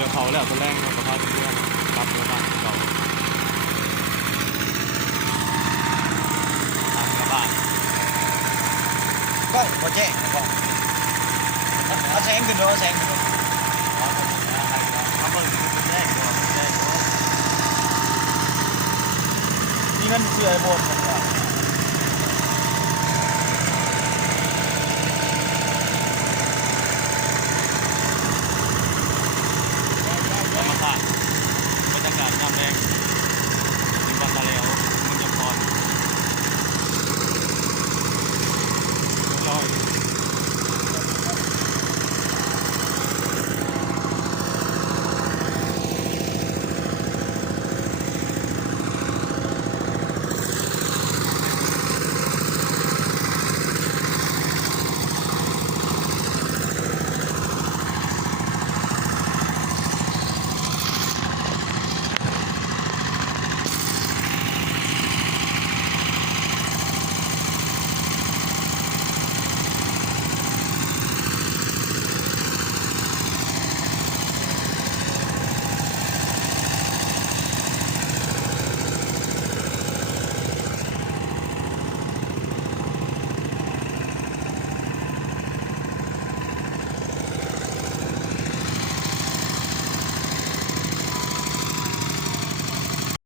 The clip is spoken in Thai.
กี่ยวเขาแล้วตัวแรกเราก็พาเพื่อนๆกลับมาบ้านเรากลับบ้าน กล้องโปรเจกต์กล้องเอาแสงขึ้นดูเอาแสงขึ้นดู มาเบิ่งเป็นแรกก่อนเป็นแรกก่อน นี่มันเชื่อไอ้โบนผมว่า